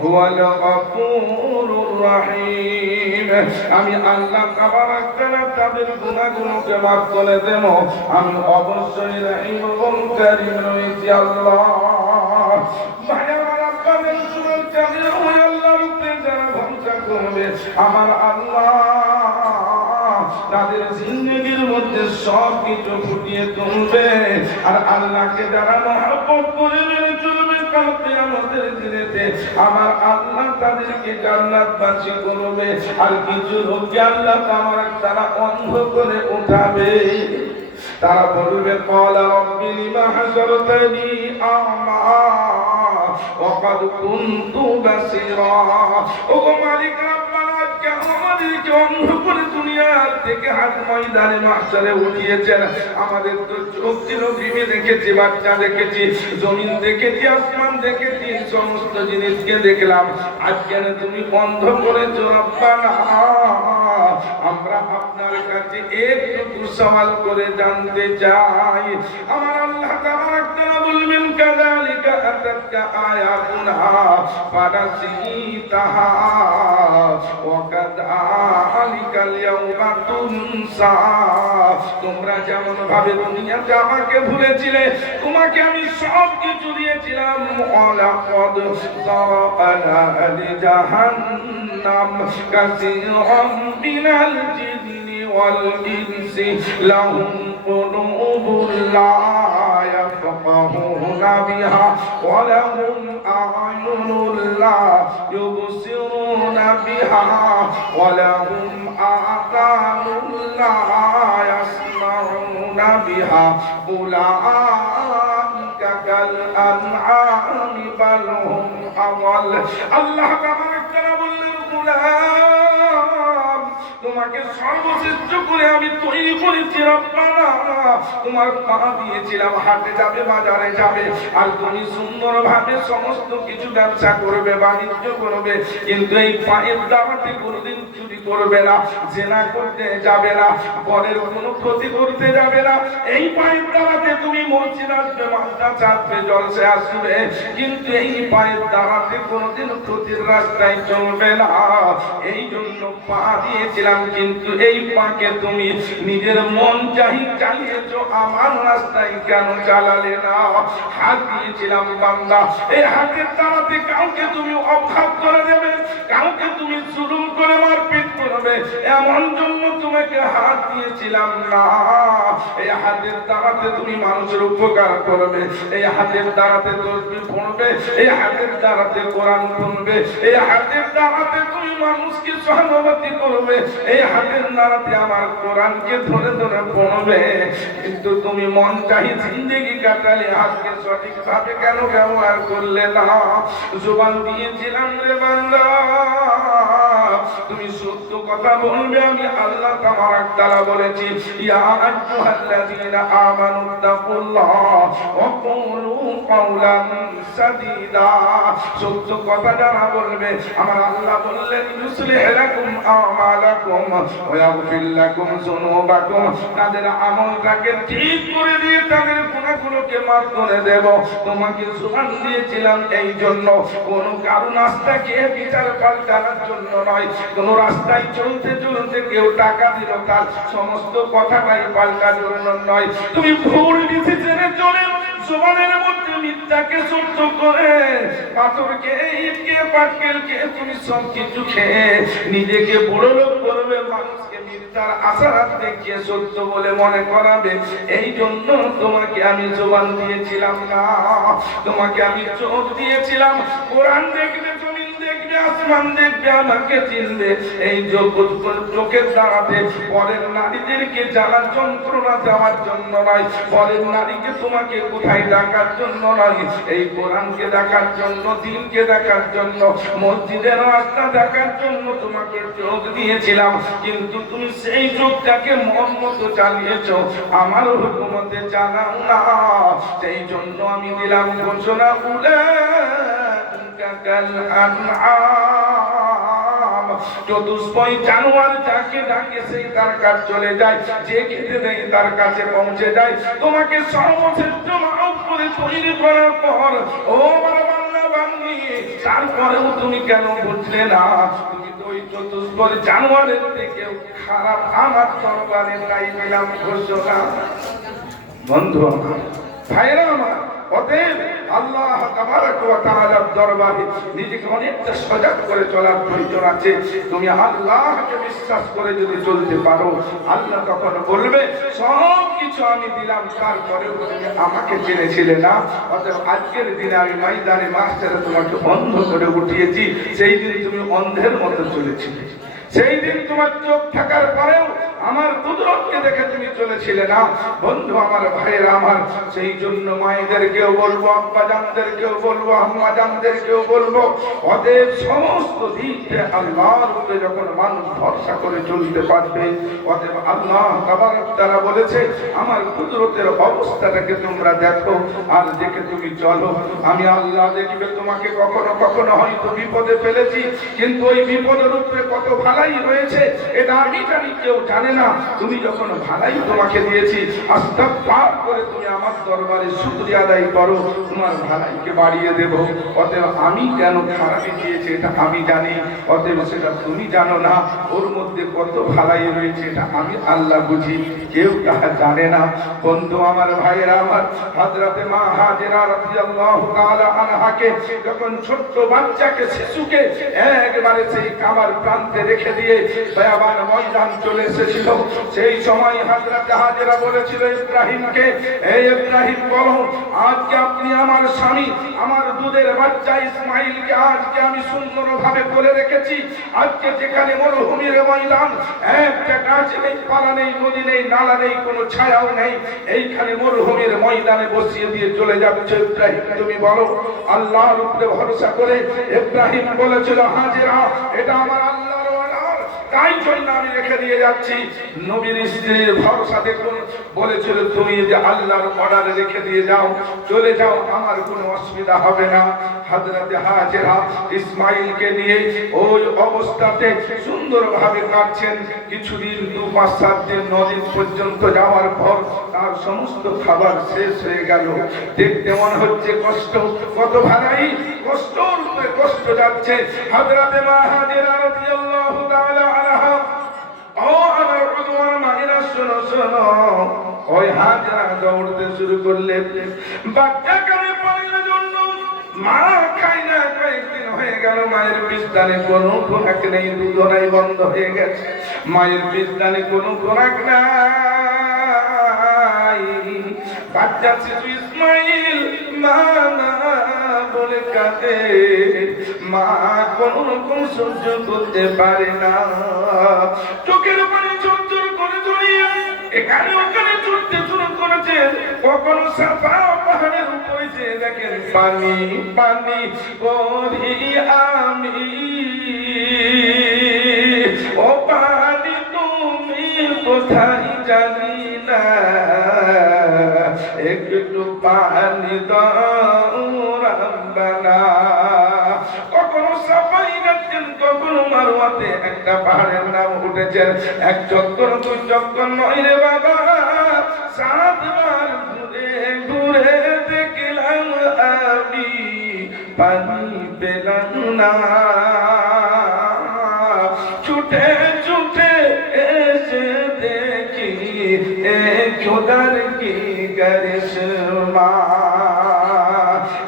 হুয়াল গফুরুর রহিম। আমি আল্লাহ তাবারাক তাআলা তাদের গুনাহগুলোকে মাফ করে দেব। আমি অবশ্যই রহিম এবং কারীম রয়েছি আল্লাহ। আমার আল্লাহ তাদের জিন্দেগির মধ্যে সব কিছু ফুটিয়ে তুলবে। আর আল্লাহকে যারা মহব্বত করে মেনে চলবে কাল কিয়ামতের দিনেতে আমার আল্লাহ তাদেরকে জান্নাতবাসী করবে। আর কিছু লোককে আল্লাহ তারা অন্ধ করে উঠাবে। তারা বলবে ক্বালা রাব্বি লিমা হাশারতানি আ'মা ওয়া ক্বাদ কুনতু বাসীরা। ওগো মালিক রব্বানা, কেন আমাদেরকে অন্ধ করে দুনিয়ার থেকে হাত ময়দানে মাহশারে উঠিয়েছেন? আমাদের তো চোখ ছিল, বিবি দেখেছি, বাচ্চা দেখেছি, জমিন দেখেছি, আসমান দেখেছি, সমস্ত জিনিসকে দেখলাম। আজ কেন তুমি অন্ধ করেছো রব্বানা? আমরা আপনার কাছে একটু সওয়াল করে জানতে চাই। আমার আল্লাহ তাবারাক তাআলা বলবেন কাযালিকা আতাতকা আয়াতুনা ফানাসিতাহা ওয়া কাযালিকাল ইয়াওমা তুনসা। তোমরা যেমন ভাবে দুনিয়াতে আমাকে ভুলেছিলে, তোমাকে আমি সব কিছু দিয়েছিলাম। ওয়ালাকাদ যারা'না লিজাহান্নাম কাসীরাম মিনাল জিন্নি ওয়াল ইনসি লাহুম কুলুবুন লা ইয়াফকাহুনা বিহা ওয়া লাহুম আ'য়ুনুন লা ইউবসিরুনা বিহা ওয়া লাহুম আযানুন লা ইয়াসমাউনা বিহা উলাইকা কাল আনআমি বাল হুম আযাল। আল্লাহ তাবারাক তাআলা বললেন, গোলাম, তোমাকে সর্বশ্রেষ্ঠ করে আমি তৈরি করেছি রব্বানা। তোমার পা দিয়েছিলাম, হাটে যাবে, বাজারে যাবে, আর তুমি সুন্দরভাবে সমস্ত কিছু ব্যবসা করবে, বাণিজ্য করবে। কিন্তু এই পায়ের দ্বারাতে কোনোদিন চুরি করবে না, জেনা করতে যাবে না, পরের কোনো ক্ষতি করতে যাবে না। এই পায়ের দ্বারাতে তুমি মসজিদ আসবে, মাদ্রাসা আসবে, জলসে আসবে, কিন্তু এই পায়ের দ্বারাতে কোনোদিন ক্ষতির রাস্তায় চলবে না। এই জন্য পা দিয়েছিলাম, কিন্তু এই পাকে তুমি নিজের মন চাহি চালিয়েছো, আমার রাস্তায় কেন চালালে না? হাত দিয়েছিলাম বান্দা, এই হাতের দ্বারাতে কাউকে তুমি অবঘাত করে দেবে, কাউকে তুমি জুলুম করে মারপিট করবে, এমন জন্য তোমাকে হাত দিয়েছিলাম না। এই হাতের দ্বারাতে তুমি মানুষের উপকার করবে, এই হাতের দ্বারাতে তাসবিহ পড়বে, এই হাতের দ্বারাতে কোরআন পড়বে, এই হাতের দ্বারাতে তুমি মানুষকে সহানুভূতি করবে, এই হাতের দ্বারাতে আমার কোরআনকে ধরে ধরে পড়বে। কিন্তু তুমি মন চাহি জিন্দেগি কাটালে, হাতকে সঠিকভাবে কেন ব্যবহার করলে না? জবান দিয়েছিলাম রে বান্দা, তুমি সত্য কথা বলবে। আমি আল্লাহ তাবারাক তাআলা বলেছি, ইয়া আইয়ুহাল্লাযীনা আমানুত্তাকুল্লাহ ওয়া কুলু কাওলান সাদীদা। সত্য কথা যারা বলবে, আমার আল্লাহ বললেন, ইউসলিহ লাকুম আমালাকুম ওয়া ইয়াগফির লাকুম যুনুবাকুম। তাদের আমলটাকে ঠিক করে দিয়ে তাদের গুনাহগুলোকে মাফ করে দেব। তোমাকে জবান দিয়েছিলাম এই জন্য, কোন কারো রাস্তাকে বিচার পাল্টানোর জন্য নয়। কোন রাস্তায় চলতে চলতে কেউ টাকা দিল, তার সমস্ত কথাটাই পাল্টানোর জন্য নয়। তুমি ভুল ডিসিশনে চলে জবানের মধ্যে মিথ্যাকে সত্য করে, পাথরকে, ইটকে, পাটকেলকে তুমি সব কিছু খেয়ে নিজেকে বড় লোক করবে, মানুষকে মিথ্যার আশারাত দেখিয়ে সত্য বলে মনে করাবে। এই জন্য তোমাকে আমি জবান দিয়েছিলাম না, তোমাকে আমি চোখ দিয়েছিলাম। কোরআন দেখবে, জমিন দেখবে, আসমান দেখবে, আমাকে চিনবে। এই চোখের দ্বারাতে পরের নারীদেরকে জ্বালা যন্ত্রণা দেওয়ার জন্য নয়, পরের নারীকে তোমাকে কোথায় ডাকার জন্য নয়, এই কোরআনকে দেখার জন্য, দিনকে দেখার জন্য, মসজিদের রাস্তা দেখার জন্য তোমাকে চোখ দিয়েছিলাম। কিন্তু তুমি সেই চোখটাকে মন মতো চালিয়েছো, আমার হুকুমতে চালাও না। সেই জন্য আমি দিলাম ঘোষণা, উলাইকা কাল আনআম। চতুষ্পয় জানোয়ার যাকে ডাকে সেই তার কাছে চলে যায়, যে খেতে দেয় তার কাছে পৌঁছে যায়। তোমাকে সর্বশ্রেষ্ঠ মানব করে তৈরি করার পর, ও আমার বান্দা তারপরেও তুমি কেন বুঝলে না? তুমি তো ওই চতুষ্পদ জানোয়ারের থেকে খারাপ আমার দরবারে তাই দিলাম ঘোষণা। বন্ধু আমার, ভাইরা আমার, অতএব আল্লাহ তাবারক ওয়া তাআলার দরবারে নিজেকে অনেকটা সজাগ করে চলার প্রয়োজন আছে। তুমি আল্লাহকে বিশ্বাস করে যদি চলতে পারো, আল্লাহ তখন বলবে সব কিছু আমি দিলাম, তারপরেও তুমি আমাকে চিনেছিলে না। অতএব আজকের দিনে আমি ময়দানে মাহশারে তোমাকে অন্ধ করে উঠিয়েছি, সেই দিন তুমি অন্ধের মতো চলেছিলে। সেই দিন তোমার চোখ থাকার পরেও আমার কুদরতকে দেখে তুমি চলেছিলে না। বন্ধু আমার, ভাইয়েরা আমার, সেই জন্য মায়েদেরকেও বলবো, আব্বাজানদেরকেও বলবো, আম্মাজানদেরকেও বলবো, অতএব সমস্ত দিকে আল্লাহর উপরে যখন মানুষ ভরসা করে চলতে পারবে, অতএব আল্লাহ তাবারক তাআলা বলেছে আমার কুদরতের অবস্থাটাকে তোমরা দেখো আর দেখে তুমি চলো। আমি আল্লাহ দেখবে তোমাকে কখনো কখনো হয়তো বিপদে ফেলেছি, কিন্তু ওই বিপদের উপরে কত ভালাই রয়েছে এটা আমি জানি, কেউ জানে না। তুমি যখন ভালাই তোমাকে দিয়েছি, আস্তাগফার করে তুমি আমার দরবারে শুকরিয়া আদায় করো, তোমার ভালাইকে বাড়িয়ে দেব। অতএব আমি কেন খারাপই দিয়েছি এটা আমি জানি, অতএব সেটা তুমি জানো না। ওর মধ্যে কত ভালাই রয়েছে এটা আমি আল্লাহ বুঝি, কেউ তাহা জানে না। বন্ধু আমার, ভাইয়েরা আমার, হযরতে মা হাজেরা রাদিয়াল্লাহু তাআলা আনহাকে যখন ছোট্ট বাচ্চাকে, শিশুকে একবারে সেই কাবার প্রান্তে রেখে দিয়ে বায়াবান ময়দান চলে এসেছিল, সেই সময় হযরত হাজেরা বলেছিল ইব্রাহিমকে, এই ইব্রাহিম বলো, আজকে আপনি আমার স্বামী, আমার দুধের বাচ্চা ইসমাইলকে আজকে আমি সুন্দরভাবে করে রেখেছি। আজকে যেখানে মরুভূমির ময়দান, একটা গাছ নেই, পালা নেই, নদী নেই, নালা নেই, কোনো ছায়াও নেই, এইখানে মরুভূমির ময়দানে বসিয়ে দিয়ে চলে যাচ্ছে ইব্রাহিম, তুমি বলো। আল্লাহর উপরে ভরসা করে ইব্রাহিম বলেছিল, হাজেরা এটা আমার আল্লাহর অর্ডার, তাই জন্য আমি রেখে দিয়ে যাচ্ছি। নবীর স্ত্রীর ভরসা দেখুন, বলেছিল তুমি যে আল্লাহর অর্ডারে রেখে দিয়ে যাও, চলে যাও, আমার কোনো অসুবিধা হবে না। হযরতে হাজেরা ইসমাইলকে নিয়ে ওই অবস্থাতে সুন্দরভাবে কাটছেন। কিছুদিন, 2-5-7 দিন, 9 দিন পর্যন্ত যাওয়ার পর তার সমস্ত খাবার শেষ হয়ে গেল। দেখতে মনে হচ্ছে কষ্ট, কত ভালাই কষ্টর উপরে কষ্ট যাচ্ছে। হযরতে মা হাজেরা রাদিয়াল্লাহু তাআলা আনহা, ও আমার উদওয়ার মায়েরা, শোনো শোনো, ওই হাজেরা দৌড়তে শুরু করলেন বাচ্চাকে পানির জন্য। মা খাই না, কয়েকদিন হয়ে গেল, মায়ের বিস্তারে কোনো খোরাক নেই, দুধ নাই, বন্ধ হয়ে গেছে। মায়ের বিস্তারে কোনো খোরাক নাই। বাচ্চা শিশু ইসমাইল মা না বলে কাঁদে, মা কোনো রকম সহ্য করতে পারে না, চোখের পানি ঝরঝর করে ঝরিয়ে এখানে ওখানে ছুটতে শুরু করেছে। কখনো সাফা পাহাড়ের উপরে যে দেখেন পানি পানি করি আমি, ও পানি তুমি কোথায় জানি না, একটু পানি দাও রাব্বানা। কখনো সাফাই যাচ্ছেন, কখনো মারওয়াতে একটা পাহাড়ের নাম উঠেছেন, 1 চক্কর 2 চক্কর নয় রে বাবা, 7 বার ঘুরে ঘুরে দেখলাম আমি, পানি পেলাম না। ছুটে ছুটে এসে দেখি এ খোদার কি করিশ্মা,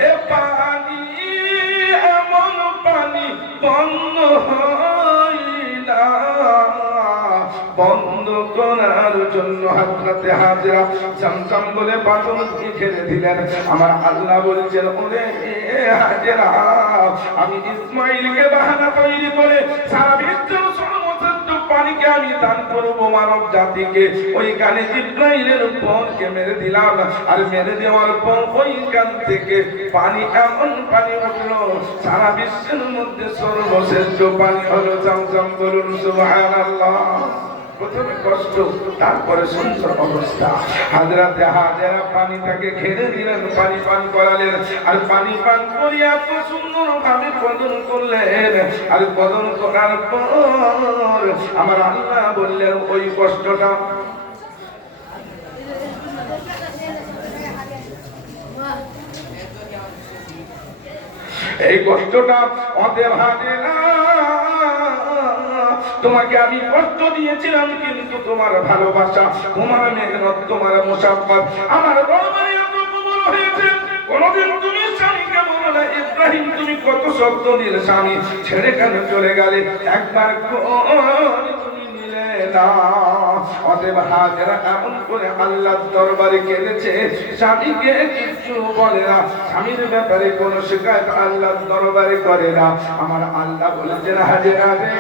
এ পানি এমন পানি বন্ধ হয় না, বন্ধ করার জন্য হযরতে হাজেরা zamzam বলে পাথর খেলে দিলেন। আমার আল্লাহ বলছেন, ওরে হাজেরা, আমি ইসমাইলকে বাহানা তৈরি করে সারা বিশ্বের সর্বশ্রেষ্ঠ পানিকে আমি দান করবো মানব জাতিকে। ওইখানে জিবরাইলের উপরকে মেরে দিলাম, আর মেরে দেওয়ার পর ওইখান থেকে পানি, এমন পানি উঠলো, সারা বিশ্বের মধ্যে সর্বশ্রেষ্ঠ পানি হলো zamzam। বলুন সুবহানাল্লাহ। প্রথমে কষ্ট, তারপরে সুন্দর অবস্থা। হযরতে হাজেরা পানিটাকে ঘেরে দিলেন, পানি পান করালেন, আর পানি পান করিয়া এত সুন্দর ভাবে কদন করলেন। আর কদন করার পর আমার আল্লাহ বললেন, ওই কষ্টটা এই কষ্টটা অতএব হাতে না, তোমাকে আমি কষ্ট দিয়েছিলাম, কিন্তু তোমার ভালোবাসা, তোমার মেহনত, তোমার মুসাফফাত আমার দরবারে এত কবুল হয়েছে। কোনদিন তুমি স্বামীকে বলো না, ইব্রাহিম তুমি কত শব্দ দিলে, স্বামী ছেড়ে কেন চলে গেলে, একবার তুমি নিলে না। অতএব হাজেরা এমন করে আল্লাহর দরবারে কেঁদেছে, স্বামীকে কিছু বলে না, স্বামীর ব্যাপারে কোনো শিকায়ত আল্লাহর দরবারে করে না। আমার আল্লাহ বলেছেন, হাজেরা রে,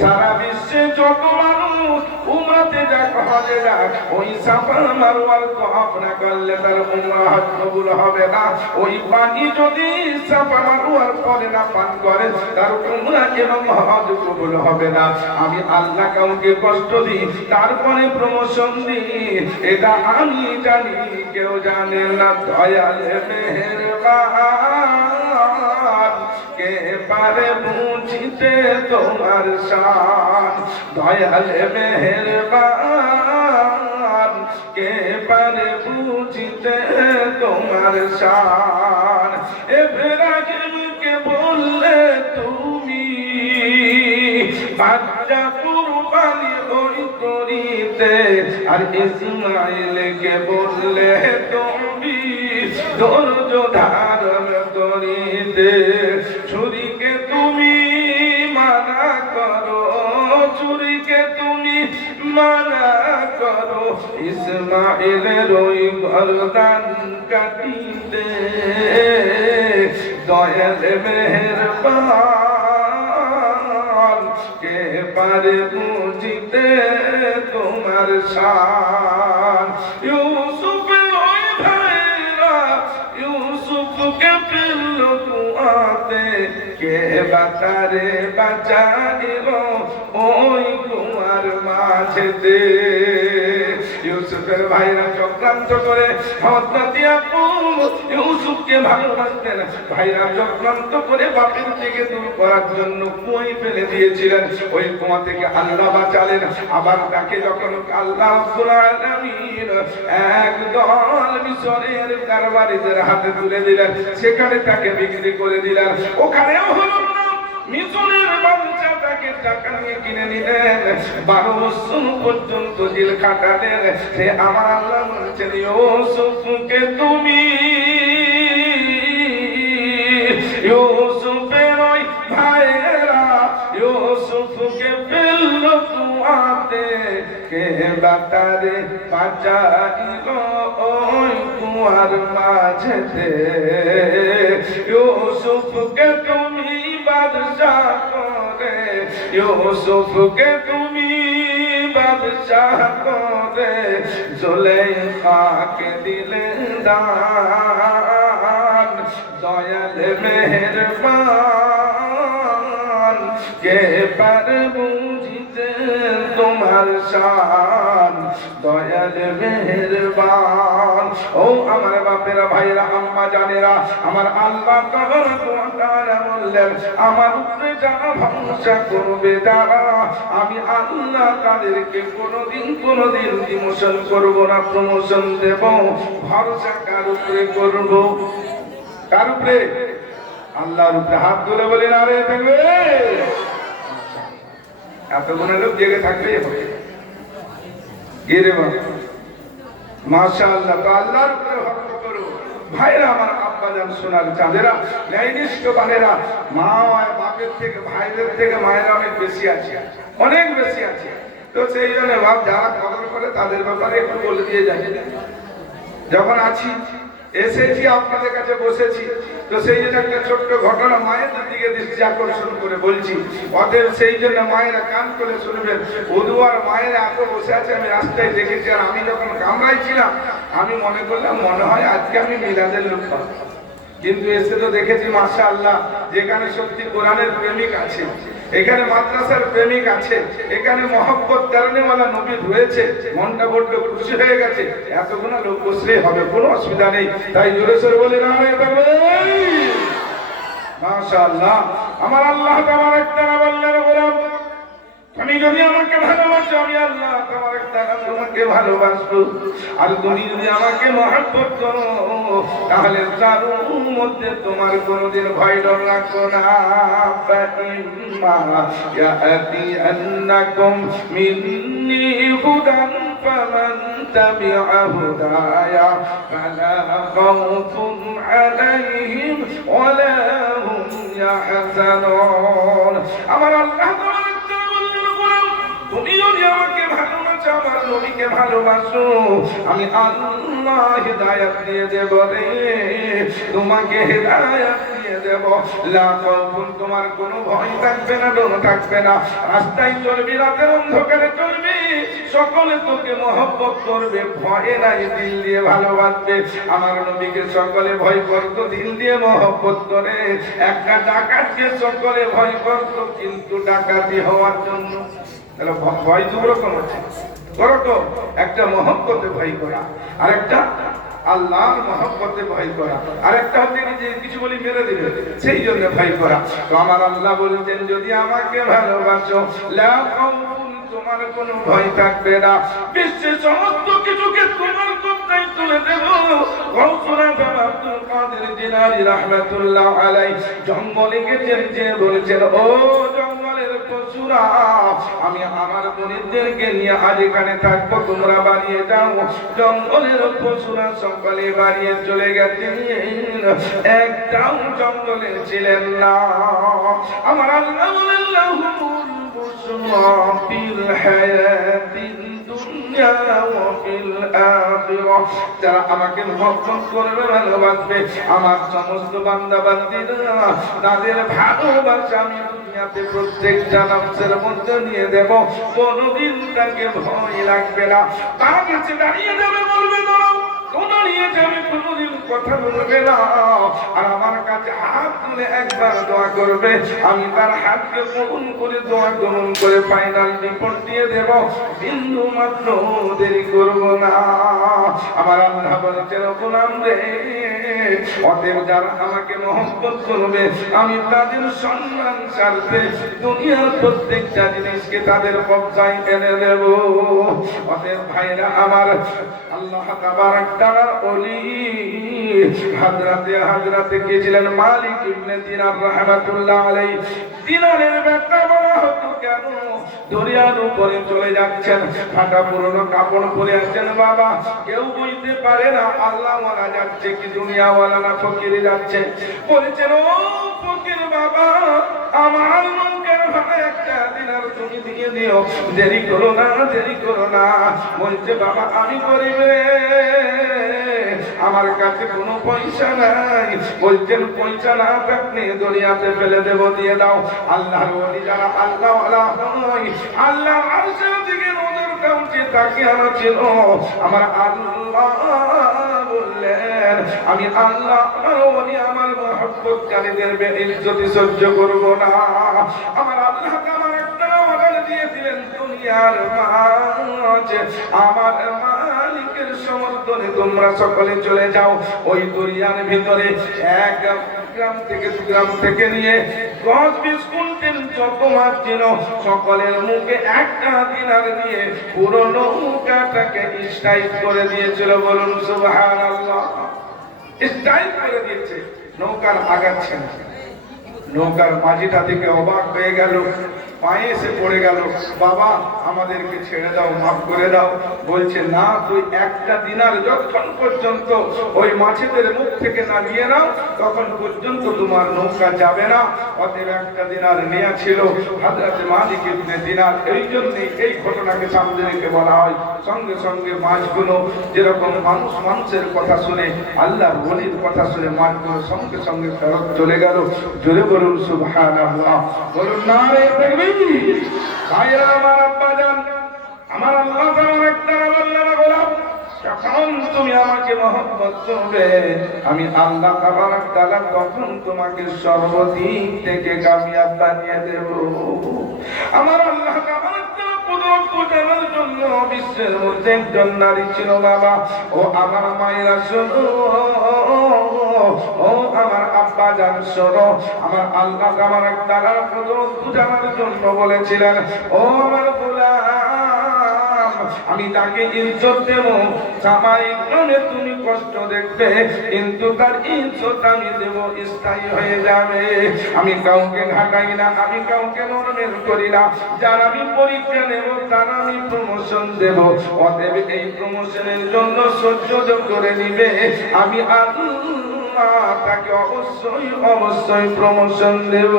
সারা বিশ্বে যত মানুষ উমরাতে যাক, হজে যাক, ওই সাফা মারওয়ার তওয়াফ না করলে তার উমরা হজ কবুল হবে না। ওই পানি যদি সাফা মারওয়ার পরে না পান করে, তার উমরা এবং হজ কবুল হবে না। আমি আল্লাহ কাউকে কষ্ট দিই, তারপরে প্রমোশন দিই, এটা আমি জানি, কেউ জানে না। দয়াল মেহেরবান, কে পারে বুঝিতে তোমার শান। দয়াল মেহেরবান, কে পারে বুঝিতে তোমার শান। ইব্রাহিমকে বললে তুমি বাচ্চা কুরবানি ওই করিতে, আর ইসমাইলকে বললে তুমি ধৈর্য ধারণ করিতে। ছুরিকে তুমি মানা করো, ছুরিকে তুমি মানা করো, ইসমাইলের ওই গর্দান কাটিতে। দয়াল মেহেরবান, কে পারে বুঝিতে তোমার শান। ইউসুফের ওই ভাইরা ইউসুফকে ফেলল কুয়াতে, কে বাতারে বাঁচাইল ওই কুয়ার মাঝেতে। ইউসুফের ভাইরা চক্রান্ত করে হযরত ইয়াকুব ইউসুফকে ভালোবাসতেন, ভাইরা চক্রান্ত করে বাপের থেকে দূর করার জন্য কুয়ায় ফেলে দিয়েছিলেন। ওই কুয়া থেকে আল্লাহ বাঁচালেন। আবার তাকে যখন আল্লাহ রাব্বুল আলামিন একদল মিশরের কারবারিদের হাতে তুলে দিলেন, সেখানে তাকে বিক্রি করে দিলেন। ওখানেও হলো না, মিশরের বাদশা তাকে টাকা নিয়ে কিনে নিলেন, 12 বছর পর্যন্ত জেল খাটালেন। সে আমার আল্লাহ বলছেন, ইউসুফকে তুমি, ইউসুফের ওই ভাইয়েরা ইউসুফকে ফেলল কুয়াতে, কে বাতারে বাঁচাইল ওই কুয়ার মাঝেতে। ইউসুফকে তুমি বাদশা করে, ইউসুফকে তুমি বাদশা করে, জুলেখাকে দিলে দান। দয়াল মেহেরবান, কে পারে বুঝিতে তোমার শান। দয়াল মেহেরবান। ও আমার বাপেরা, ভাইরা, আম্মা জানেরা, আমার আল্লাহ তাবারক ওয়া তাআলা বললেন, আমার উপরে যারা ভরসা করবে, যারা আমি আল্লাহ তাদেরকে কোনোদিন ডিমোশন করব না, প্রমোশন দেব। ভরসা কার উপরে করব? কার উপরে? আল্লাহর উপরে। হাত তুলে বলি না রে থাকবে, এতগুলো লোক জেগে থাকবে রে বাবা। মাশাআল্লাহ। তো আল্লাহর উপরে ভরসা করো ভাইরা, আমার আব্বাজান সোনার চাঁদেরা, ন্যায়নিষ্ঠ বানেরা, মা বাপের থেকে, ভাইদের থেকে মায়েরা অনেক বেশি আছে, অনেক বেশি আছে। তো সেই জন্য বাপ যারা কদর করে তাদের ব্যাপারে একটু বলে দিয়ে যায়। যখন আছি এসেছি আপনাদের কাছে বসেছি, তো সেই জন্য একটা ছোট্ট ঘটনা মায়েদের দিকে দৃষ্টি আকর্ষণ করে বলছি। অতএব সেই জন্য মায়েরা কান করে শুনবেন। বধুয়ার মায়েরা এত বসে আছে, আমি রাস্তায় দেখেছি। আর আমি যখন কামরায় ছিলাম, আমি মনে করলাম মনে হয় আজকে আমি মিলাদের লোক পাবো, কিন্তু এসে তো দেখেছি মাশাআল্লাহ, যেখানে সত্যি কোরআনের প্রেমিক আছে, এখানে মাদ্রাসার প্রেমিক আছে, এখানে মহব্বত কারণেওয়ালা নবী রয়েছে। মনটা বড্ড খুশি হয়ে গেছে। এতগুলো লোক বসলেই হবে, কোনো অসুবিধা নেই। তাই জোরে সোরে বলে না মাশাআল্লাহ। আমার আল্লাহ তাবারক তাআলা বললেন, গোলাম তুমি যদি আমাকে ভালোবাসো আমি আল্লাহ তাবারক তাআলা তোমাকে ভালোবাসবো। আর তুমি যদি আমাকে মহব্বত করো তাহলে তার মধ্যে তোমার কোনোদিন ভয় ডর রাখো না। ফাইম্মা ইয়াতিয়ান্নাকুম মিন্নি হুদান ফামান তাবিআ হুদায়া ফালা খাউফুন আলাইহিম ওয়ালা হুম ইয়াহজানুন। আমার আল্লাহ তুমি যদি আমাকে ভালোবাসো আমার নবীকে ভালোবাসো আমি আল্লাহ হিদায়াত দিয়ে দেব রে, তোমাকে হিদায়াত দিয়ে দেব। লা খাউফুন তোমার কোনো ভয় থাকবে না, ডর থাকবে না। রাস্তায় চলবি, রাতের অন্ধকারে চলবি, সকলে তোকে মহব্বত করবে, ভয় নাই, দিল দিয়ে ভালোবাসবে। আমার নবীকে সকলে ভয় করতো, দিল দিয়ে মহব্বত করে। একটা ডাকাতকে সকলে ভয় করতো কিন্তু ডাকাতি হওয়ার জন্য। তাহলে ভয় দু রকম আছে, করো একটা মহব্বতে ভয় করা, আর একটা আল্লাহর মহব্বতে ভয় করা, আর একটা হচ্ছে যে কিছু বলি মেরে দিবে সেই জন্য ভয় করা। তো আমার আল্লাহ বলছেন যদি আমাকে ভালোবাসো লা খাউফুন তোমার কোনো ভয় থাকবে না, বিশ্বের সমস্ত কিছুকে তোমার কবজায় তুলে দেব। গৌসুল আজম আব্দুল কাদের জিলানী রাহমাতুল্লাহ আলাইহি জঙ্গলে গেছেন, যে বলেছেন ও জঙ্গলের পশুরা আমি আমার মুরিদদেরকে নিয়ে আজ এখানে থাকবো, তোমরা বাড়িয়ে যাও। জঙ্গলের পশুরা সকালে বাড়িয়ে চলে গেছেন, একটাও জঙ্গলে ছিলেন না। আমার আল্লাহ বলেন লাহুমুল বুশরা ফিল হায়াতিদ দুনিয়া ওয়া ফিল আখিরাহ। যারা আমাকে মহব্বত করবে, ভালোবাসবে, আমার সমস্ত বান্দা বান্দীরা তাদের ভালোবাসা আমি দুনিয়াতে প্রত্যেকটা নফসের মধ্যে নিয়ে দেব। কোনদিন তাকে ভয় লাগবে না, তার কাছে দাঁড়িয়ে যাবে, বলবে দাঁড়াও, দাঁড়িয়ে যাবে, কোনদিন কথা বলবে না। আর আমার কাছে হাত তুলে একবার দোয়া করবে, আমি তার হাতকে কবুল করে দোয়া কবুল করে ফাইনাল রিপোর্ট দিয়ে দেব, বিন্দু মাত্র দেরি করব না। আমার আল্লাহ বলেছেন গোলাম রে, অতএব যারা আমাকে মহব্বত করবে আমি তাদের সম্মান স্বার্থে দুনিয়ার প্রত্যেকটা জিনিসকে তাদের কবজায় এনে দেব। অতএব ভাইরা আমার, আল্লাহ তাবারক তাআলার ওলি হযরতে কে ছিলেন? মালিক ইবনে দিনার রাহমাতুল্লাহ আলাইহি। দিনারের ব্যাখ্যা বলা হতো কেন দরিয়ার উপরে চলে যাচ্ছেন, ফাটা পুরনো কাপড় পরে আছেন বাবা, কেউ বুঝতে পারে না আল্লাহ ওয়ালা যাচ্ছে কি দুনিয়াওয়ালা না ফকির যাচ্ছে। বলেছেন ও ফকির বাবা, আমার নৌকার ভাড়া একটা দিনার তুমি দিয়ে দিও, দেরি করো না, দেরি করো না। বলছে বাবা আমি গরিব রে, আমার কাছে কোনো পয়সা নাই। বলছেন পয়সা না থাকলে দরিয়াতে ফেলে দেব, দিয়ে দাও। আল্লাহর ওলি যারা আল্লাহ ওয়ালা হয়, আল্লাহ আরশের দিকে নজর কাউকে তাকিয়ে ছিল। আমার আল্লাহ বললেন আমি আল্লাহ আমার ওলি আমার মহব্বতকারীদের বেইজ্জতি সহ্য করব না। আমার আল্লাহ আমার একটা অর্ডার দিয়েছিলেন, দুনিয়ার মাঝে আমার মালিকের সমর্থনে তোমরা সকলে চলে যাও। ওই দরিয়ার ভিতরে এক গ্রাম থেকে দু গ্রাম থেকে নিয়ে 10-20 কুইন্টাল যত মাছ ছিল সকলের মুখে একটা দিনার দিয়ে পুরো নৌকাটাকে স্টাইল করে দিয়েছিল। বলুন সুবহানাল্লাহ। স্টাইল করে দিয়েছে, নৌকার আগাচ্ছে না। নৌকার মাঝিটা থেকে অবাক হয়ে গেল, পায়ে এসে পড়ে গেল, বাবা আমাদেরকে ছেড়ে দাও, মাফ করে দাও। বলছে না, তুই একটা দিনার যতক্ষণ পর্যন্ত ওই মাছেদের মুখ থেকে না নিয়ে নাও তখন পর্যন্ত তোমার নৌকা যাবে না। অতএব একটা দিনার নেয়া ছিল হযরত মালিক ইবনে দিনার। এই জন্যই এই ঘটনাকে সামনে রেখে বলা হয়, সঙ্গে সঙ্গে মাছগুলো যেরকম মানুষ মানুষের কথা শুনে, আল্লাহর ওলির কথা শুনে মাছগুলো সঙ্গে সঙ্গে ফেরত চলে গেল। জোরে বলুন সুবহানাল্লাহ, বলুন নারে তাকবীর। ভাইরা আমার, আব্বাজান, আমার আল্লাহ তাবারক তাআলা বললেন গোলাম যখন তুমি আমাকে মহব্বত করবে আমি আল্লাহ তাবারক তাআলা তখন তোমাকে সর্বদিক থেকে কামিয়াব বানিয়ে দেব। আমার আল্লাহ তাবারক তাআলা কুদরত বোঝানোর জন্য বিশ্বের মধ্যে একজন নারী ছিল বাবা। ও আমার মায়েরা শোনো, ও আমার আব্বা জান শোনো, আমার আল্লাহ আমার তাআলা কুদরত বুঝানোর জন্য বলেছিলেন, ও আমার গোলাম, আমি তাকে ইজ্জত দেব, সাময়িক জন্য তুমি কষ্ট দেখবে, কিন্তু তার ইজ্জত আমি দেব, স্থায়ী হয়ে যাবে। আমি কাউকে ঘাটাই না, আমি কাউকে নরমের করি না, যার আমি পরীক্ষা নেব তার আমি প্রমোশন দেব। অতএব এই প্রমোশনের জন্য সহ্য করে নিবে, আমি তাকে অবশ্যই অবশ্যই প্রমোশন দেব।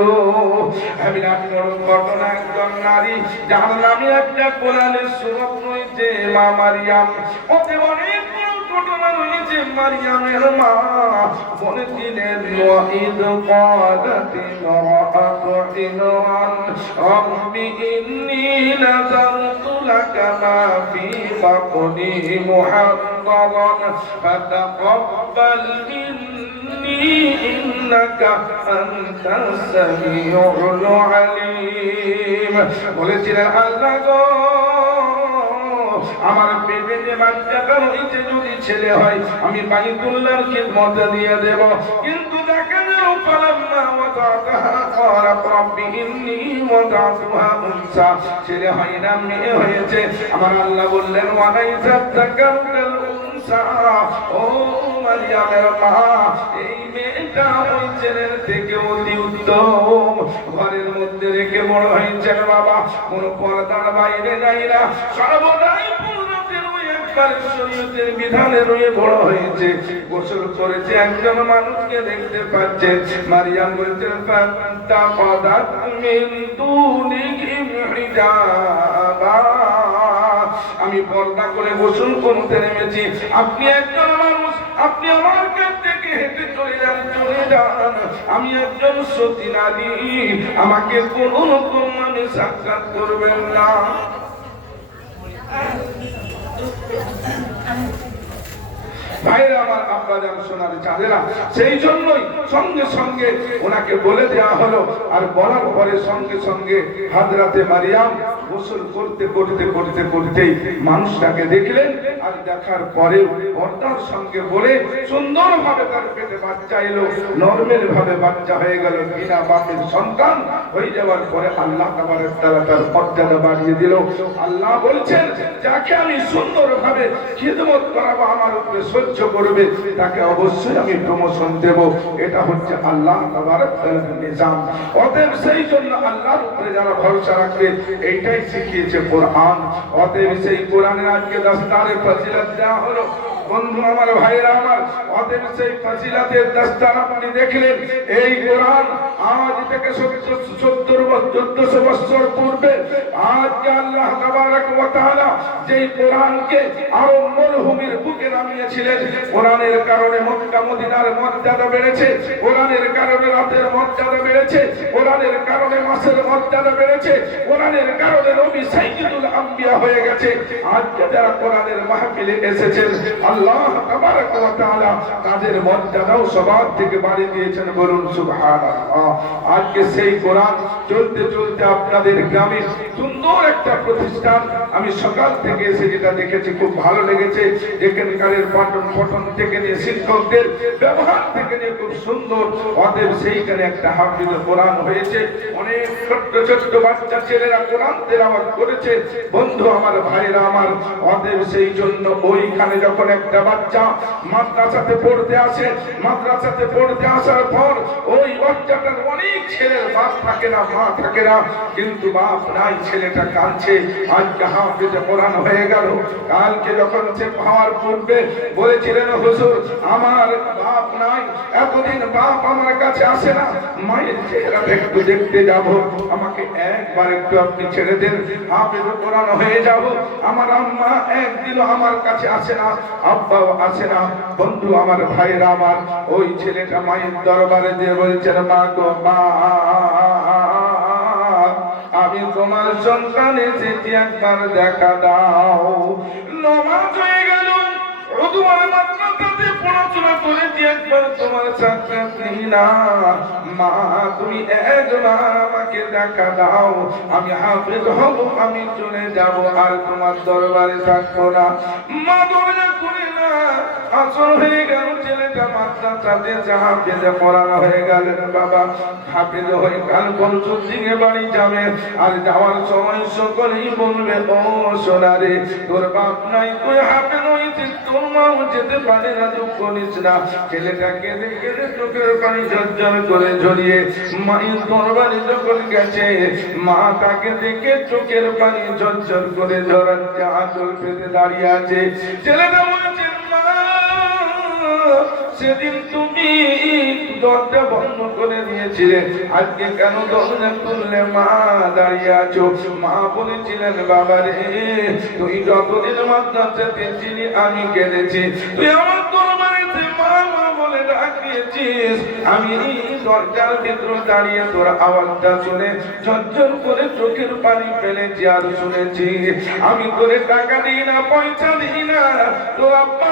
বিরাট বড় ঘটনা, একজন নারী যার নামে একটা কোরআনের সূরা রয়েছে মা মারিয়াম। ওতে অনেক বড় ঘটনা রয়েছে। মারিয়ামের মা বলেছিলেন, ওয়াইদ ক্বালাতি ইমরাআতু ইমরান রাব্বি ইন্নী নাযারতু লাকা মা ফী বাতনি মুহাররারান ফাতাকাব্বাল মিন্নী ইন্নাকা আনতাস সামিউল আলীম। বলেছিলেন, আল্লাহ গো, আমার পেটে যে বাচ্চাটা রয়েছে যদি ছেলে হয় আমি বাইতুল্লাহর খিদমত দিয়ে দেব, কিন্তু দেখা গেল ফালাম্মা ওয়াদাতাহা ক্বালাত রাব্বি ইন্নী ওয়াদাতুহা উনসা, ছেলে হয় না মেয়ে হয়েছে। আমার আল্লাহ বললেন, ওয়ালাইসা যাকারু কাল উনসা, ও মারিয়ামের মা, এই মেয়েটা ওই ছেলের থেকে অতি উত্তম। ঘরের মধ্যে রেখে বড় হয়েছেন বাবা, কোনো পর্দার বাইরে যাই না, সর্বদাই শরীয়তের বিধানে রয়ে বড় হয়েছে। গোসল করেছে, একজন মানুষকে দেখতে পাচ্ছে। মারিয়াম বলছেন, ফান্তাকাদাত মিন দুনিহিম হিজাবা, আমি পর্দা করে গোসল করতে নেমেছি, আপনি একজন মানুষ, আপনি আমার কাছ থেকে হেঁটে চলে যান, চলে যান। আমি একজন সতী নারী, আমাকে কোনো রকম মানে সাক্ষাৎ করবেন না। ভাইরা আমার, আব্বা জান, সোনার চাঁদেরা, সেই জন্যই সঙ্গে সঙ্গে ওনাকে বলে দেওয়া হলো। আর বলার পরে সঙ্গে সঙ্গে হযরতে মারিয়াম গোসল করতে করতে করতে করতেই মানুষটাকে দেখলেন, আর দেখার পরে পর্দার সঙ্গে বলে সুন্দরভাবে তার পেটে বাচ্চা এলো, নরমাল ভাবে বাচ্চা হয়ে গেল, বিনা বাপের সন্তান হয়ে যাওয়ার পরে আল্লাহ তাবারক তাআলা তার মর্যাদা বাড়িয়ে দিল। আল্লাহ বলছেন, যাকে আমি সুন্দরভাবে খিদমত করাবো, আমার উপরে সহ্য করবে, তাকে অবশ্যই আমি প্রমোশন দেব। এটা হচ্ছে আল্লাহ তাবারক তাআলার নিজাম। অতএব সেই জন্য আল্লাহর উপরে যারা ভরসা রাখবে, এইটাই শিখিয়েছে কোরআন। অতএব সেই কোরআনের আজকে দস্তারে ফজিলত দেওয়া হলো। বন্ধু আমার, ভাইরা আমার, অতএব সেই ফজিলতের দস্তার আপনি দেখলেন। এই কোরআন আজ থেকে 1400 বছর পূর্বে আজকে আল্লাহ তাবারক ওয়া তাআলা যেই কোরআনকে আরব মরুভূমির বুকে নামিয়েছিলেন, কোরআনের কারণে মক্কা মদিনার মর্যাদা বেড়েছে, কোরআনের কারণে রাতের মর্যাদা বেড়েছে, কোরআনের কারণে মাসের মর্যাদা বেড়েছে, কোরআনের কারণে নবী সাইয়্যিদুল আম্বিয়া হয়ে গেছে। আজকে যারা কোরআনের মাহফিলে এসেছেন, আল্লাহ তাবারক ওয়া তাআলা তাদের মর্যাদাও সবার থেকে বাড়িয়ে দিয়েছেন, বলুন সুবহানাল্লাহ। আজকে সেই কোরআন চলতে চলতে আপনাদের গ্রামে সুন্দর একটা প্রতিষ্ঠান, আমি সকাল থেকে এসে যেটা দেখেছি খুব ভালো লেগেছে। এখানকার পঠন পঠন থেকে নিয়ে শিক্ষকদের ব্যবহার থেকে নিয়ে খুব সুন্দর। অতএব সেইখানে একটা হাফিজ কোরআন হয়েছে, অনেক ছোট্ট ছোট্ট বাচ্চা ছেলেরা কোরআন তেলাওয়াত করেছে। বন্ধু আমার, ভাইরা আমার, অতএব সেই জন্য ওইখানে যখন একটা বাচ্চা মাদ্রাসাতে পড়তে আসে, মাদ্রাসাতে পড়তে আসার পর ওই বাচ্চাটার অনেক ছেলের বাপ থাকে না, মা থাকে না, কিন্তু বাপ নাই, ছেলেটা কাঁদছে। আজকে হাফেজে কোরআন হয়ে গেল। কালকে যখন সে পাওয়ার পূর্বে বলেছিলেন, হুজুর আমার বাপ নাই, এতদিন বাপ আমার কাছে আসে না, মায়ের চেহারাটা একটু দেখতে যাব, আমাকে একবার একটু আপনি ছেড়ে দেন, হাফেজে কোরআন হয়ে যাব। আমার আম্মা একদিনও আমার কাছে আসে না, আব্বাও আসে না। বন্ধু আমার, ভাইরা আমার, ওই ছেলেটা মায়ের দরবারে দিয়ে বলছেন, মা গো মা, আমি তোমার সন্তান এসেছি, একবার দেখা দাও। নামাজ হয়ে গেল, তোমার মাদ্রাসাতে পড়াশোনা করেছি, একবার তোমার সাক্ষাৎ নেই না। মা, তুমি একবার আমাকে দেখা দাও, আমি হাফেজ হব, আমি চলে যাব, আর তোমার দরবারে থাকবো না। মা দরজা খুলে না, আসর হয়ে গেল, ছেলেটা মাদ্রাসাতে হাফেজে কোরআন হয়ে গেলেন বাবা। হাফেজ হয়ে কাল পরশুর দিকে বাড়ি যাবে, আর যাওয়ার সময় সকলেই বলবে ও সোনারে তোর বাপ নাই, তুই হাফেজ হয়েছিস, তোর মাও যেতে পারে না, দুঃখ নিস না। ছেলেটা কেঁদে কেঁদে চোখের পানি ঝরঝর করে ঝরিয়ে মায়ের দরবারে যখন গেছে, মা তাকে দেখে চোখের পানি ঝরঝর করে ঝরাচ্ছে, আঁচল পেতে দাঁড়িয়ে আছে। ছেলেটা বলছে মা, সেদিন তুমি দরজা বন্ধ করে দিয়েছিলে, আজকে কেন দরজা খুললে মা দাঁড়িয়ে আছো? মা বলেছিলেন বাবা রে, তুই যতদিন মাদ্রাসাতে ছিলি আমি কেঁদেছি, তুই আমার দরবারেতে মা মা বলে ডাকিয়েছিস, আমি দরজার ভিতরে দাঁড়িয়ে তোর আওয়াজটা শুনে ঝরঝর করে চোখের পানি ফেলেছি আর শুনেছি। আমি তোরে টাকা দিই না, পয়সা দিই না, তোর আব্বা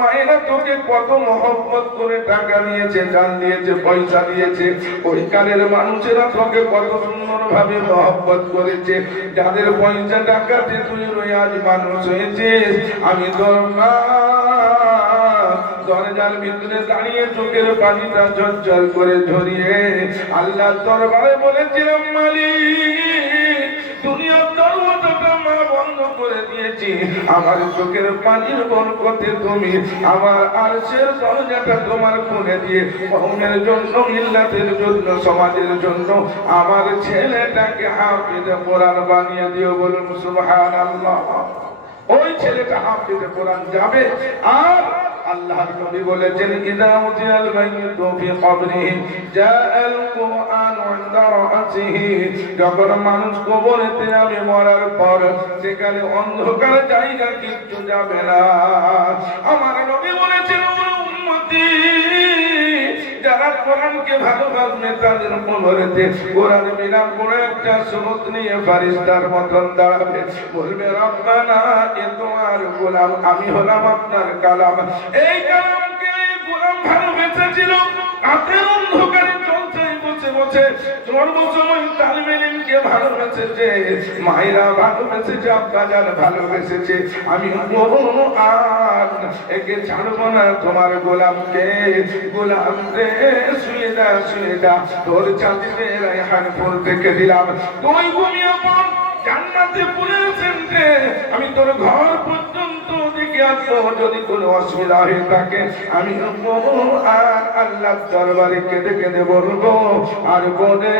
মায়েরা তোকে কত মহব্বত করে টাকা দিয়েছে, চাল দিয়েছে, পয়সা দিয়েছে। ওই কালের মানুষেরা তোকে কত সুন্দর ভাবে মহব্বত করেছে, যাদের পয়সা টাকাতে তুই আজ মানুষ হয়েছিস। আমি তোর মা দরজার ভিতরে দাঁড়িয়ে চোখের পানিটা ঝরঝর করে ঝরিয়ে আল্লাহর দরবারে বলেছিলাম মালিক, দুনিয়ার দরওয়াজাটা মা বন্ধ করে দিয়েছি, আমার চোখের পানির বরকতে তুমি আমার আরশের দরজাটা তোমার খুলে দিয়ে কওমের জন্য, মিল্লাতের জন্য, সমাজের জন্য আমার ছেলেটাকে হাফেজ কোরআন বানিয়ে দিও। বলুন সুবহানাল্লাহ। ওই ছেলেটা হাফেজ কোরআন যাবে। আর আল্লাহর নবী বলেছেন ইদা উজিয়াল মাইয়িতু ফি কবরিহি জাআল কুরআন ইনদা রাসিহি, যখন মানুষ কবরেতে যাবে মরার পর সেখানে অন্ধকার জায়গা কিচ্ছু যাবে না। আমার নবী বলেছেন উম্মতি যারা কোরআনকে ভালোবাসবে তাদের কবরেতে কোরআন মিলান করে একটা সুন্নত নিয়ে ফেরেশতার মতন দাঁড়াবে, বলবে রব্বানা এ তোমার গোলাম, আমি হলাম আপনার কালাম। এই কালামকে গোলাম ভালোবেসেছিল, রাতের অন্ধকারে চলছে বসে বসে, সর্বসময় তালিম ইলমকে ভালোবেসেছে, মায়েরা ভালোবেসেছে, আব্বাজান ভালোবেসেছে। আমি আর একে ছাড়বো না তোমার গোলামকে। গোলাম রে শুয়ে যা, শুয়ে যা, তোর চাঁদিতে রায়হান ফুল থেকে দিলাম, তুই ঘুমিয়ে পড়, জান্নাতে ফুলের সেন্টে আমি তোর ঘর পর্যন্ত দিকে আসবো। যদি কোনো অসুবিধা হয়ে থাকে আমি আর আল্লাহর দরবারে কেঁদে কেঁদে বলবো, আর বলে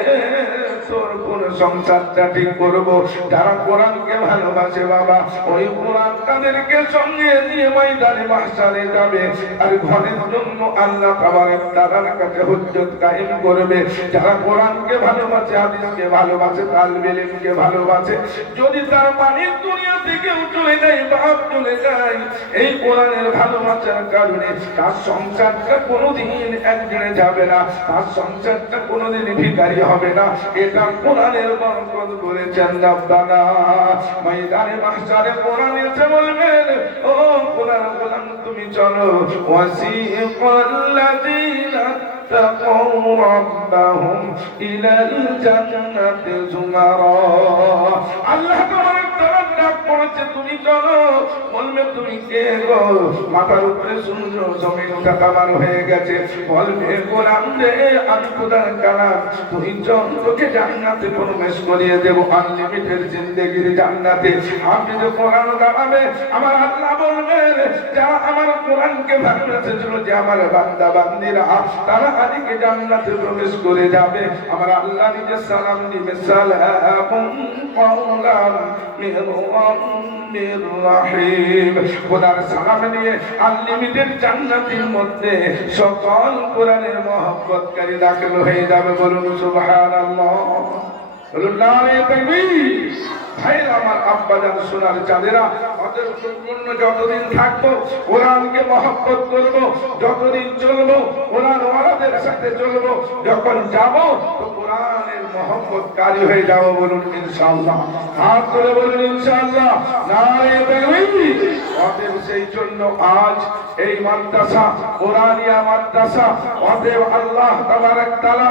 তোর কোন সংসারটা ঠিক করবো। যারা কোরআনকে ভালোবাসে বাবা, ওই কোরআন তাদেরকে সঙ্গে নিয়ে ময়দানে মাহশারে যাবে, আর ঘরের জন্য আল্লাহ তাবারক তাআলার কাছে হুজ্জত কায়েম করবে। যারা কোরআনকে ভালোবাসে, হাদিসকে ভালোবাসে, তালিম ইলমকে ভালোবাসে, যদি তার বাড়ির দুনিয়া থেকে চলে যায়, বাপ চলে যায়, এই কোরআনের ভালোবাসার কারণে তার সংসারটা কোনোদিন একদিনে যাবে না, তার সংসারটা কোনোদিন ভিখারি হবে না। এটা কোরআনের বরকত বলেছেন রব্বানা। ময়দানে মাহশারে কোরআন এসে বলবেন, ও কোরআন গোলাম তুমি চলো, ওয়াসিকাল্লাযীনা তাকাউ রাব্বাহুম ইলাল জান্নাতি যুমারা। আল্লাহ তাবারক তাআলা ডাক পড়েছে, তুমি চলো। বলবে তুমি কে গো? মাথার উপরে শূন্য, জমিনটা কামান হয়ে গেছে। বলবে গোলাম রে আমি খোদার কালাম, তুই চল, তোকে জান্নাতে প্রবেশ করিয়ে দেব, আনলিমিটেড জিন্দেগির জান্নাতে। আমি যে কোরআন দাঁড়াবে, আমার আল্লাহ বলবেন যারা আমার কোরআনকে ভালোবেসেছিল, যে আমার বান্দা বান্দিরা, তারা আজকে জান্নাতে প্রবেশ করে যাবে। আমার আল্লাহ নিজে সালাম দিবে, সালামুন কাওলাম মির রাব্বির রহিম। খোদার সালাম নিয়ে আনলিমিটেড জান্নাতের মধ্যে সকল কোরআনের মহব্বতকারী দাখিল হয়ে যাবে। বলুন সুবহানাল্লাহ, বলুন নারে তাকবীর। ভাইরা আমার, আব্বাজান, সোনার চাঁদেরা, অতএব সম্পূর্ণ যতদিন থাকবো কোরআনকে মহব্বত করবো, যতদিন চলবো কোরআন ওয়ালাদের সাথে চলবো, যখন যাবো তো কোরআনের মহব্বতকারী হয়ে যাবো। বলুন ইনশাআল্লাহ, হাত তুলে বলুন ইনশাআল্লাহ, নারে তাকবীর। অতএব সেই জন্য আজ এই মাদ্রাসা, কোরআনিয়া মাদ্রাসা, অতএব আল্লাহ তাবারক তাআলা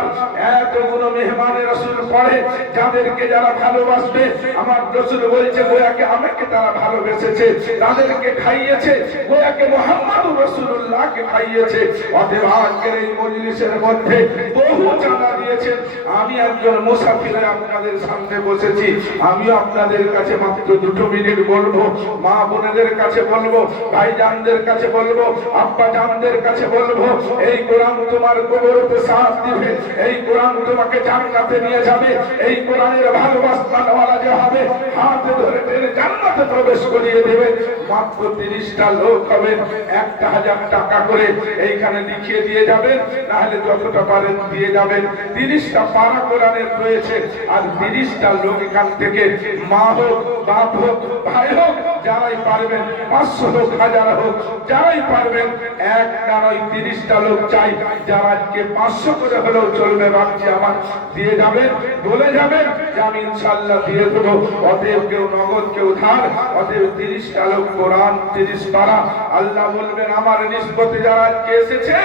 এতগুলো মেহমানে রাসূল পড়ে, যাদেরকে যারা ভালোবাসবে আমার আমার রাসূল বলছে গোয়াকে আমাকে তারা ভালোবেসেছে, তাদেরকে খাইয়েছে, গোয়াকে মুহাম্মদুর রাসূলুল্লাহকে খাইয়েছে। অতএব আজকের এই মজলিসের মধ্যে বহু চাঁদা দিয়েছেন। আমি একজন মুসাফির আপনাদের সামনে বসেছি। আমিও আপনাদের কাছে মাত্র 2 মিনিট বলবো, মা বোনেদের কাছে বলবো, ভাইজানদের কাছে বলবো, আব্বা জানদের কাছে বলবো, এই কোরআন তোমার কবরতে সাথ দিবে, এই কোরআন তোমাকে জান্নাতে নিয়ে যাবে, এই কোরআনের ভালোবাসাওয়ালা যে হবে হাতে ধরে টেনে জান্নাতে প্রবেশ করিয়ে দেবে। মাত্র 30টা লোক হবে, 1000 টাকা করে এইখানে লিখিয়ে দিয়ে যাবেন, নাহলে যতটা পারেন দিয়ে যাবেন। 30টা পারা কোরআনের রয়েছে, আর 30টা লোক এখান থেকে মা হোক, বাপ হোক, ভাই হোক, যারাই পারবেন, 500 হোক, 1000 হোক, যারাই পারবেন, এক না নয় 30টা লোক চাই, যারা আজকে 500 করে হলেও চলবে ভাবছি আমার, দিয়ে যাবেন, বলে যাবেন যে আমি ইনশাআল্লাহ দিয়ে দেবো। অতএব কেউ নগদ, কেউ ধার, অতএব 30টা লোক কোরআন 30 পারা। আল্লাহ বলবেন আমার নিসবতে যারা আজকে এসেছে,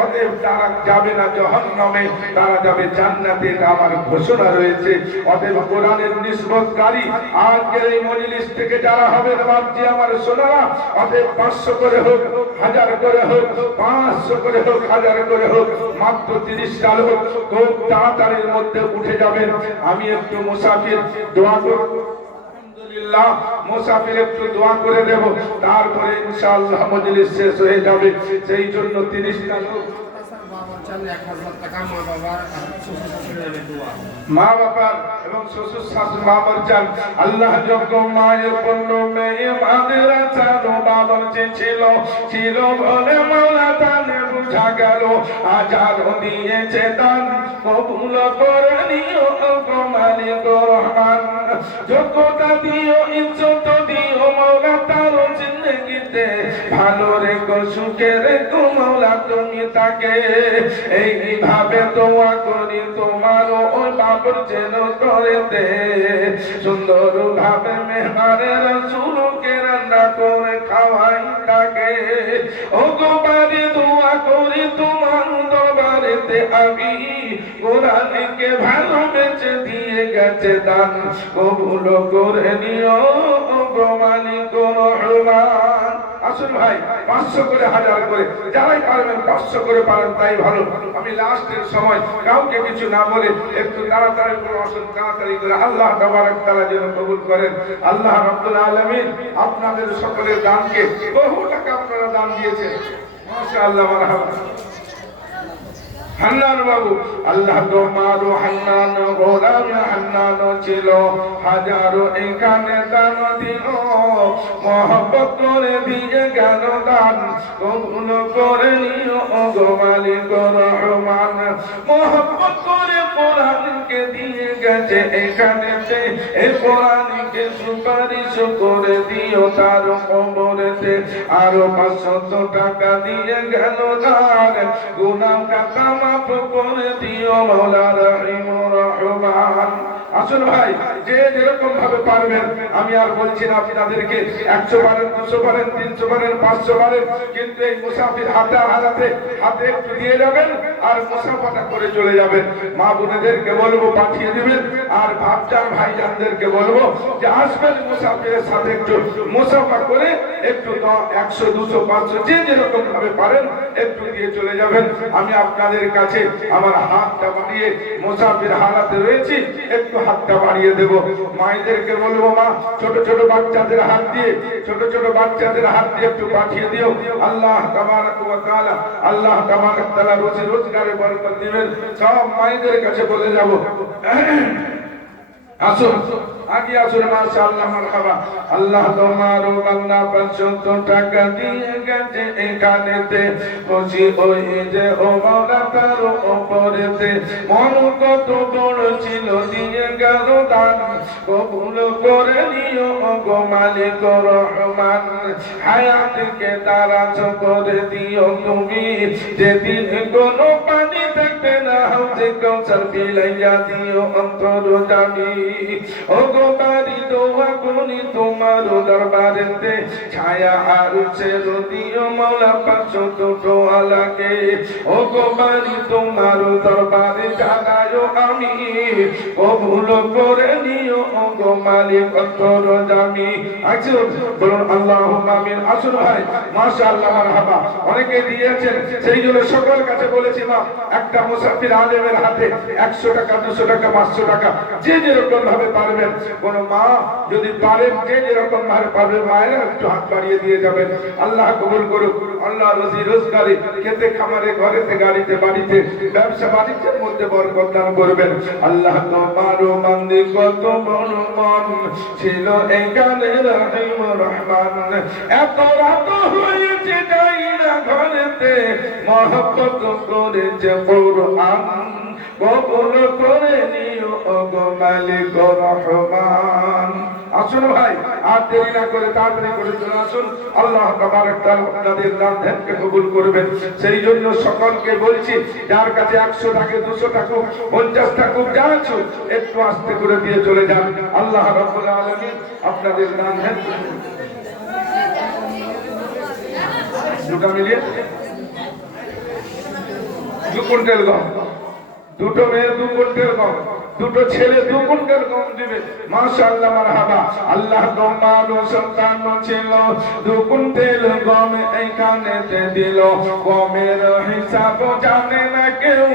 অতএব তারা যাবে না জাহান্নামে, তারা যাবে জান্নাতে, এটা আমার ঘোষণা রয়েছে। অতএব কোরআনের নিসবতকারী আজকের এই মজলিস থেকে যারা হবে ভাবছি আমার সোনারা, অতএব 500 করে হোক, 1000 করে হোক, 500 করে হোক, 1000 করে হোক, মাত্র 30টা লোক খুব তাড়াতাড়ির মধ্যে উঠে যাবেন। আমি একটু মুসাফির দোয়া করব, আলহামদুলিল্লাহ মুসাফির একটু দোয়া করে দেব, তারপরে ইনশাআল্লাহ মজলিস শেষ হয়ে যাবে। সেই জন্য 30টা লোক মা বাবার এবং শ্বশুর শাশুড়ি বাবার চান। আল্লাহ যোগ্য মায়ের পণ্য মেয়ে মাদেরা চানো বাবার ছিল ছিল বলে মাওলা তানে বুঝা গেল, আজারও দিয়েছে দান কবুল করে নিও গো মালিক রহমান। যোগ্যতা দিও, ইজ্জত দিও মাওলা তার জিন্দেগিতে, ভালো রেখো সুখে রেখো মাওলা তুমি তাকে। এইভাবে দোয়া করি তোমার ওই বাবর যেন করে দে, সুন্দর ভাবে মেহমানের রাসূলকে রান্না করে খাওয়াই তাকে। ও গো বাড়ি দোয়া করি তোমার দরবারেতে, আমি কোরআনকে ভালোবেসে দিয়ে গেছে দান, কবুল করে নিও গো মালিক রহমান। আসুন ভাই, 500 করে, 1000 করে, যারাই পারবেন 500 করে পারেন তাই ভালো। আমি লাস্টের সময় কাউকে কিছু না বলে একটু তাড়াতাড়ি করে আসুন, তাড়াতাড়ি করে। আল্লাহ তাবারক তাআলা যেন কবুল করেন। আল্লাহ রাব্বুল আলামিন আপনাদের সকলের দানকে, বহু টাকা আপনারা দান দিয়েছেন, মাশাআল্লাহ, মারহাবা। হান্নান বাবু, আল্লাহ তোমার হান্নান গোলাম হান্নান ছিল, হাজারো এখানে দান দিল, মহব্বত করে দিয়ে গেল দান, কবুল করে নিও গো মালিক রহমান। মহব্বত করে কোরআনকে দিয়ে গেছে এখানেতে, এই কোরআনকে সুপারিশ করে দিও তার কবরেতে, আরো 500 টাকা দিয়ে গেল দান, গুনাহ কাতা মাফ করে দিও মাওলা রহিম রহমান। আসুন ভাই, যে যেরকম ভাবে পারবেন, আমি আর বলছি না আপনাদেরকে 100 পারেন, 200 পারেন, 300 পারেন, 500 পারেন, কিন্তু এই মুসাফির হাতে হাতে একটু দিয়ে যাবেন আর মুসাফাটা করে চলে যাবেন। মা বোনেদেরকে বলবো পাঠিয়ে দিবেন, আর ভাবজান ভাইজানদেরকে বলবো যে আসবেন মুসাফিরের সাথে একটু মুসাফা করে, একটু 100, 200, 500 যে যেরকম ভাবে পারেন একটু দিয়ে চলে যাবেন। আমি আপনাদের কাছে আমার হাতটা বাড়িয়ে, মুসাফির হালাতে রয়েছি, একটু হাতটা বাড়িয়ে দেব। মায়েদেরকে বলবো মা, ছোট ছোট বাচ্চাদের হাত দিয়ে, ছোট ছোট বাচ্চাদের হাত দিয়ে একটু পাঠিয়ে দিও। আল্লাহ তাবারক ওয়া তাআলা, আল্লাহ তাবারক তাআলা রোজি রোজগারে বরকত দিবেন। সব মায়েদের কাছে বলে যাব। আসুন আগে আসুন, মাশাআল্লাহ, মারহাবা। আল্লাহ তোমার বান্দা 500 টাকা দিয়ে গেছে এখানেতে, খুশি ওই যে ও মাওলা তার উপরেতে, মন কত বড় ছিল দিয়ে গেল দান, কবুল করে নিও গো মালিক রহমান। হায়াতকে দারাজ করে দিও তুমি, যেদিন কোনো পানি থাকবে না, হাউজে কাউসার বিলাইয়া দিও অন্তর জামি। ও গো বাড়ি দোয়া করি তোমার দরবারেতে, ছায়া আরশের দিও মাওলা 500 টোয়ালাকে। ও গো বাড়ি তোমার দরবারে জানায়ো আমি, কবুল করে নিও গো মালিক অন্তরজামি। আসুন বলুন আল্লাহুম্মা আমিন। আসুন ভাই, মাশাআল্লাহ, মারহাবা। অনেকে দিয়েছেন, সেই জন্য সকল কাছে বলেছি মা, একটা মুসাফির আলেমের হাতে 100 টাকা, 200 টাকা, 500 টাকা, যে যেরকম ভাবে পারবেন। কোন মা যদি পারেন, যে যেরকম ভাবে পারবে, মায়েরা একটু হাত বাড়িয়ে দিয়ে যাবেন। আল্লাহ কবুল করুক। আল্লাহ রুজি রোজগারে, খেতে খামারে, ঘরেতে গাড়িতে বাড়িতে, ব্যবসা বাণিজ্যের মধ্যে বরকত দান করবেন। আল্লাহ তোমারও বান্দে কত বড় মন ছিল এখানে রহিম রহমান। এত রাত হয়েছে যাই না ঘরেতে, মহব্বত করেছে কোরআন, কবুল করে নিও গো মালিক রহমান। আসুন ভাই, আর দেরি না করে তাড়াতাড়ি করে চলে আসুন। আল্লাহ তাবারক তাআলা আপনাদের দান ধ্যানকে কবুল করবেন। সেই জন্য সকলকে বলছি, যার কাছে 100 টাকা, 200 টাকা, 50 টাকা যা আছে, একটু আস্তে করে দিয়ে চলে যান। আল্লাহ রাব্বুল আলামিন আপনাদের দান ধ্যান দুটো মিলিয়ে 2 কুইন্টাল গম, দুটো মেয়ে 2 কুইন্টাল গম, দুটো ছেলে 2 কুইন্টাল গম দিবে। মাশাআল্লাহ, মারহাবা। আল্লাহ তোমার সন্তান ছিল, 2 কুইন্টাল গম এইখানেতে দিল। গমের হিসাব জানে না কেউ।